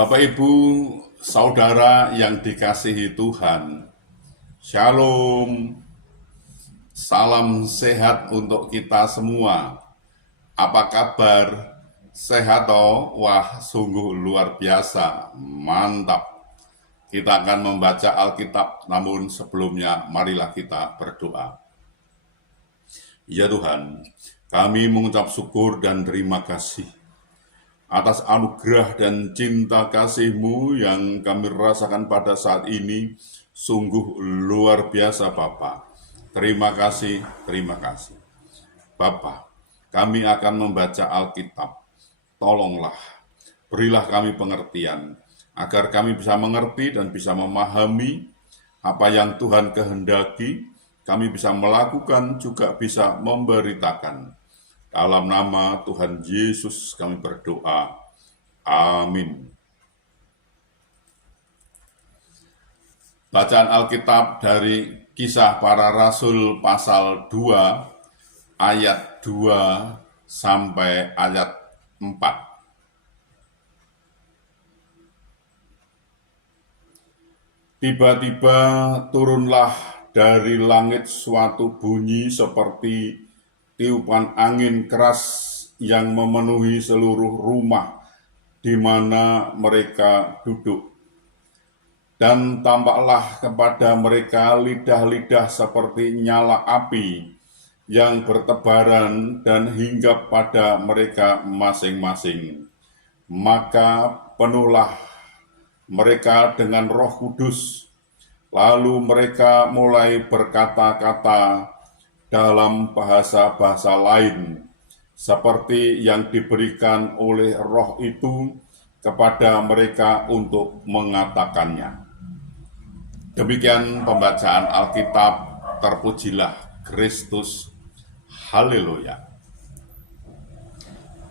Bapak, Ibu, Saudara yang dikasihi Tuhan, Shalom, salam sehat untuk kita semua. Apa kabar? Sehat toh? Wah, sungguh luar biasa, mantap. Kita akan membaca Alkitab, namun sebelumnya marilah kita berdoa. Ya Tuhan, kami mengucap syukur dan terima kasih atas anugerah dan cinta kasih-Mu yang kami rasakan pada saat ini. Sungguh luar biasa Bapa. Terima kasih, terima kasih. Bapa, kami akan membaca Alkitab. Tolonglah, berilah kami pengertian, agar kami bisa mengerti dan bisa memahami apa yang Tuhan kehendaki, kami bisa melakukan, juga bisa memberitakan. Dalam nama Tuhan Yesus kami berdoa. Amin. Bacaan Alkitab dari Kisah Para Rasul pasal 2 ayat 2 sampai ayat 4. Tiba-tiba turunlah dari langit suatu bunyi seperti tiupan angin keras yang memenuhi seluruh rumah di mana mereka duduk. Dan tampaklah kepada mereka lidah-lidah seperti nyala api yang bertebaran dan hinggap pada mereka masing-masing. Maka penuhlah mereka dengan Roh Kudus. Lalu mereka mulai berkata-kata dalam bahasa-bahasa lain, seperti yang diberikan oleh Roh itu kepada mereka untuk mengatakannya. Demikian pembacaan Alkitab. Terpujilah Kristus. Haleluya.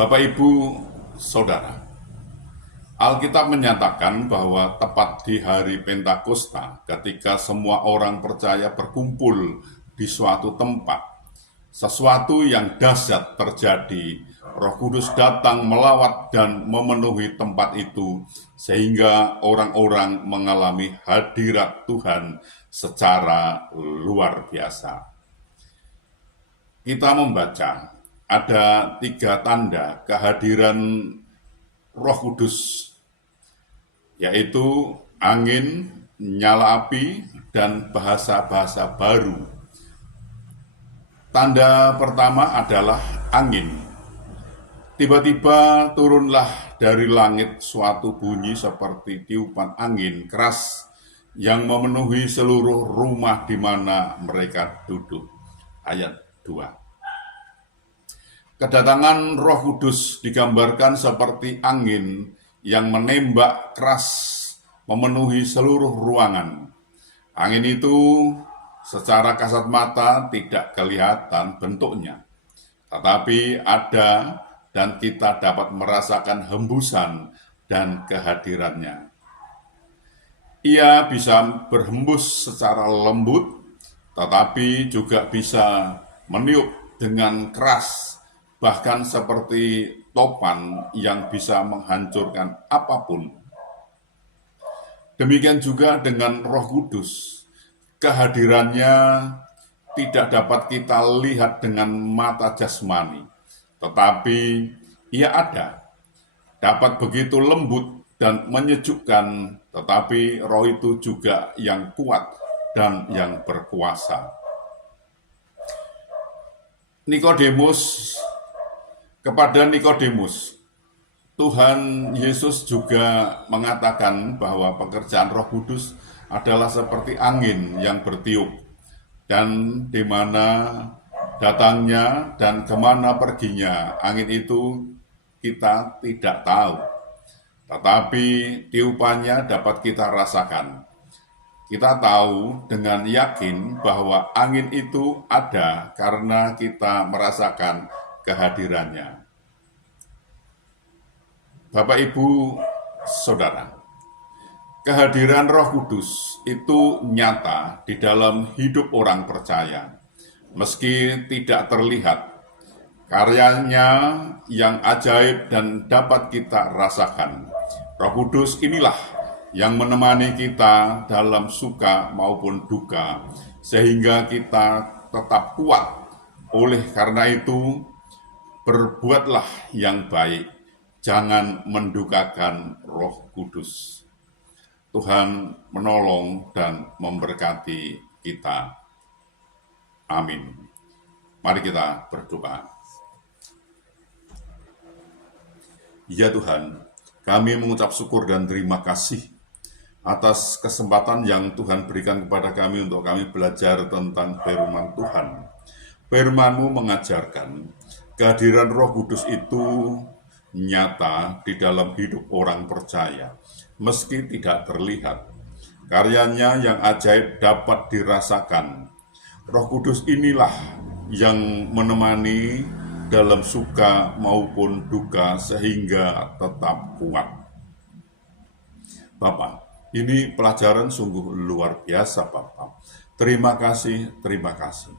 Bapak, Ibu, Saudara, Alkitab menyatakan bahwa tepat di hari Pentakosta, ketika semua orang percaya berkumpul di suatu tempat, sesuatu yang dahsyat terjadi. Roh Kudus datang melawat dan memenuhi tempat itu, sehingga orang-orang mengalami hadirat Tuhan secara luar biasa. Kita membaca ada 3 tanda kehadiran Roh Kudus, yaitu angin, nyala api, dan bahasa-bahasa baru. Tanda pertama adalah angin. Tiba-tiba turunlah dari langit suatu bunyi seperti tiupan angin keras yang memenuhi seluruh rumah di mana mereka duduk. Ayat 2. Kedatangan Roh Kudus digambarkan seperti angin yang menembak keras memenuhi seluruh ruangan. Angin itu secara kasat mata tidak kelihatan bentuknya, tetapi ada dan kita dapat merasakan hembusan dan kehadirannya. Ia bisa berhembus secara lembut, tetapi juga bisa meniup dengan keras, bahkan seperti topan yang bisa menghancurkan apapun. Demikian juga dengan Roh Kudus. Kehadirannya tidak dapat kita lihat dengan mata jasmani, tetapi ia ada, dapat begitu lembut dan menyejukkan, tetapi Roh itu juga yang kuat dan yang berkuasa. Kepada Nikodemus, Tuhan Yesus juga mengatakan bahwa pekerjaan Roh Kudus adalah seperti angin yang bertiup, dan di mana datangnya dan kemana perginya angin itu kita tidak tahu, tetapi tiupannya dapat kita rasakan. Kita tahu dengan yakin bahwa angin itu ada karena kita merasakan kehadirannya. Bapak, Ibu, Saudara, kehadiran Roh Kudus itu nyata di dalam hidup orang percaya. Meski tidak terlihat, karyanya yang ajaib dan dapat kita rasakan Roh Kudus inilah yang menemani kita dalam suka maupun duka, sehingga kita tetap kuat. Oleh karena itu, berbuatlah yang baik, jangan mendukakan Roh Kudus. Tuhan menolong dan memberkati kita. Amin. Mari kita berdoa. Ya Tuhan, kami mengucap syukur dan terima kasih atas kesempatan yang Tuhan berikan kepada kami untuk kami belajar tentang firman Tuhan. Firman-Mu mengajarkan kehadiran Roh Kudus itu nyata di dalam hidup orang percaya, meski tidak terlihat. Karyanya yang ajaib dapat dirasakan. Roh Kudus inilah yang menemani dalam suka maupun duka sehingga tetap kuat. Bapak, ini pelajaran sungguh luar biasa, Bapak. Terima kasih, terima kasih.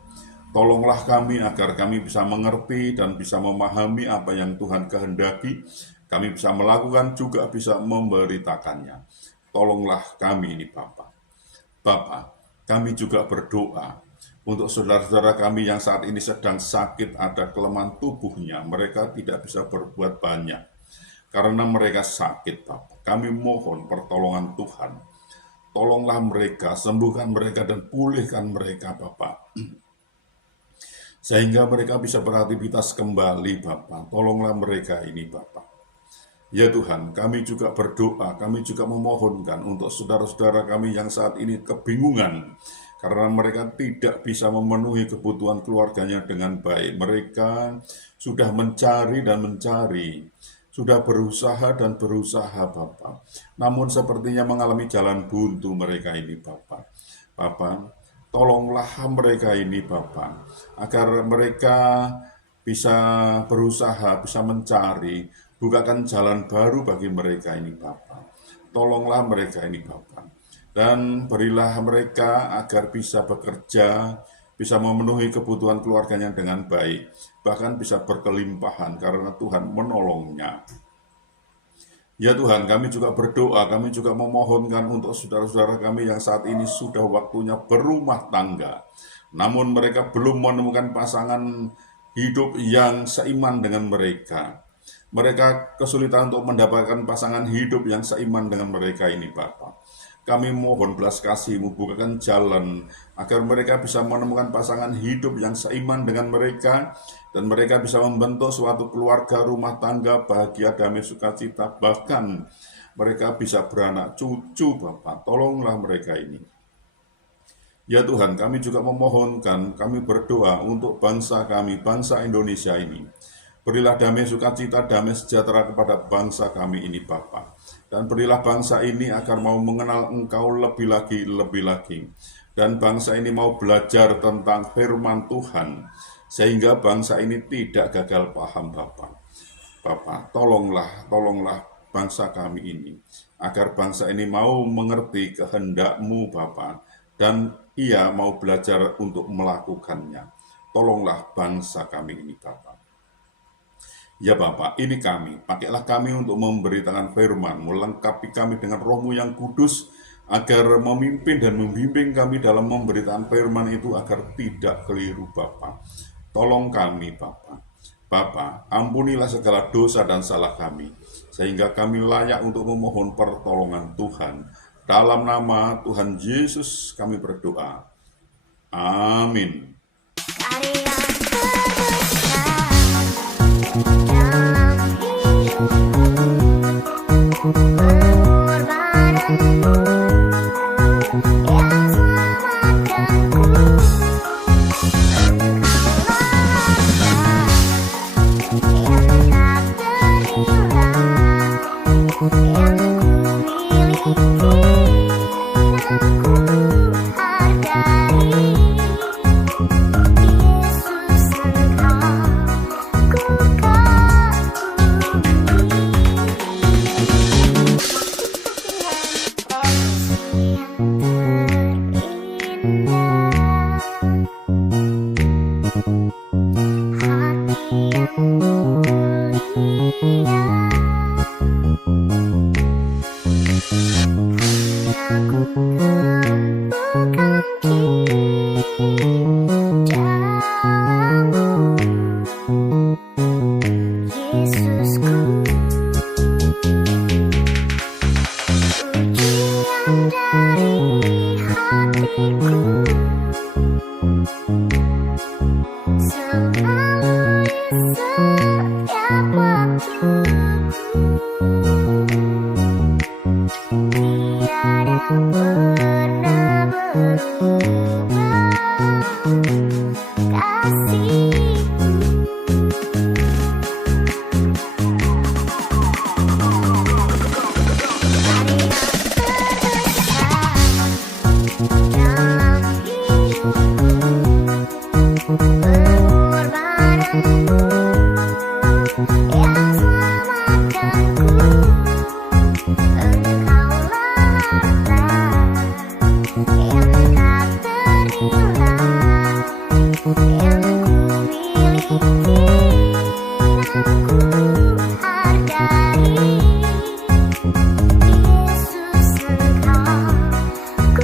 Tolonglah kami agar kami bisa mengerti dan bisa memahami apa yang Tuhan kehendaki. Kami bisa melakukan juga bisa memberitakannya. Tolonglah kami ini Bapa. Bapa, kami juga berdoa untuk saudara-saudara kami yang saat ini sedang sakit, ada kelemahan tubuhnya. Mereka tidak bisa berbuat banyak karena mereka sakit, Bapa. Kami mohon pertolongan Tuhan. Tolonglah mereka, sembuhkan mereka dan pulihkan mereka, Bapak. Sehingga mereka bisa beraktivitas kembali, Bapa. Tolonglah mereka ini, Bapa. Ya Tuhan, kami juga berdoa, kami juga memohonkan untuk saudara-saudara kami yang saat ini kebingungan, karena mereka tidak bisa memenuhi kebutuhan keluarganya dengan baik. Mereka sudah mencari dan mencari, sudah berusaha dan berusaha, Bapa. Namun sepertinya mengalami jalan buntu mereka ini, Bapa. Bapa, tolonglah mereka ini, Bapa, agar mereka bisa berusaha, bisa mencari, bukakan jalan baru bagi mereka ini, Bapa. Tolonglah mereka ini, Bapa. Dan berilah mereka agar bisa bekerja, bisa memenuhi kebutuhan keluarganya dengan baik, bahkan bisa berkelimpahan karena Tuhan menolongnya. Ya Tuhan, kami juga berdoa, kami juga memohonkan untuk saudara-saudara kami yang saat ini sudah waktunya berumah tangga. Namun mereka belum menemukan pasangan hidup yang seiman dengan mereka. Mereka kesulitan untuk mendapatkan pasangan hidup yang seiman dengan mereka ini, Bapa. Kami mohon belas kasih-Mu, bukakan jalan agar mereka bisa menemukan pasangan hidup yang seiman dengan mereka, dan mereka bisa membentuk suatu keluarga rumah tangga bahagia, damai, sukacita, bahkan mereka bisa beranak cucu, Bapak. Tolonglah mereka ini. Ya Tuhan, kami juga memohonkan, kami berdoa untuk bangsa kami, bangsa Indonesia ini. Berilah damai, sukacita, damai sejahtera kepada bangsa kami ini, Bapa. Dan berilah bangsa ini agar mau mengenal Engkau lebih lagi. Dan bangsa ini mau belajar tentang firman Tuhan, sehingga bangsa ini tidak gagal paham, Bapa. Bapa, tolonglah bangsa kami ini, agar bangsa ini mau mengerti kehendak-Mu, Bapa, dan ia mau belajar untuk melakukannya. Tolonglah bangsa kami ini, Bapa. Ya Bapak, ini kami, pakailah kami untuk memberitakan firman-Mu, lengkapi kami dengan Roh-Mu yang kudus, agar memimpin dan membimbing kami dalam memberitakan firman itu agar tidak keliru, Bapa. Tolong kami, Bapa. Bapa, ampunilah segala dosa dan salah kami, sehingga kami layak untuk memohon pertolongan Tuhan. Dalam nama Tuhan Yesus kami berdoa. Amin. Yesus engkau setiap waktu, tiada pernah berubah kasihmu. Hari yang terbesar dalam hidupku, pengorbananmu yang selamatkanku. Engkaulah harta yang tak ternilai, yang ku miliki dan ku hargai. Yesus, Engkau ku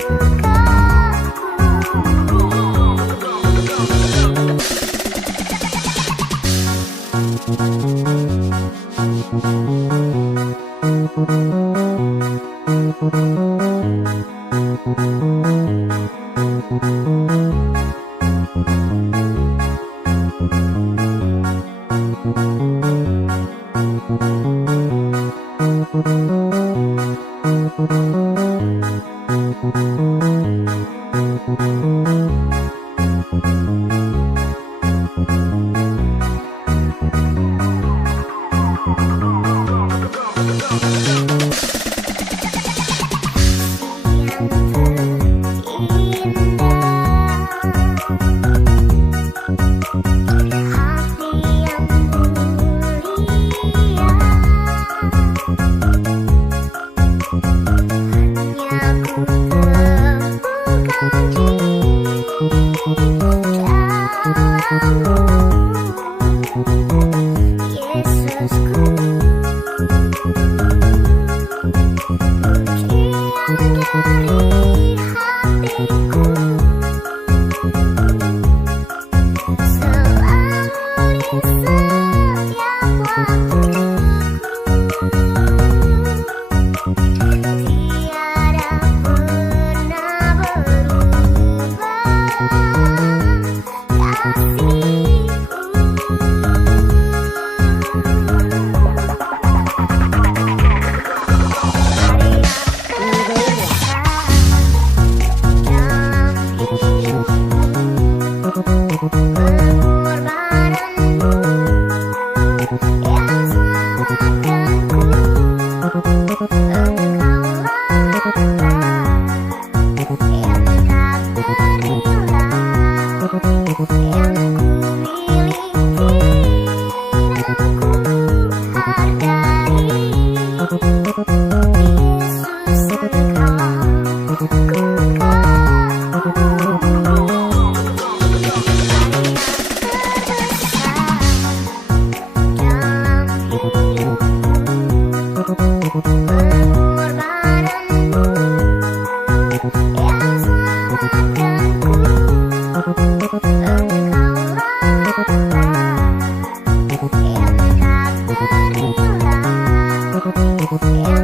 yang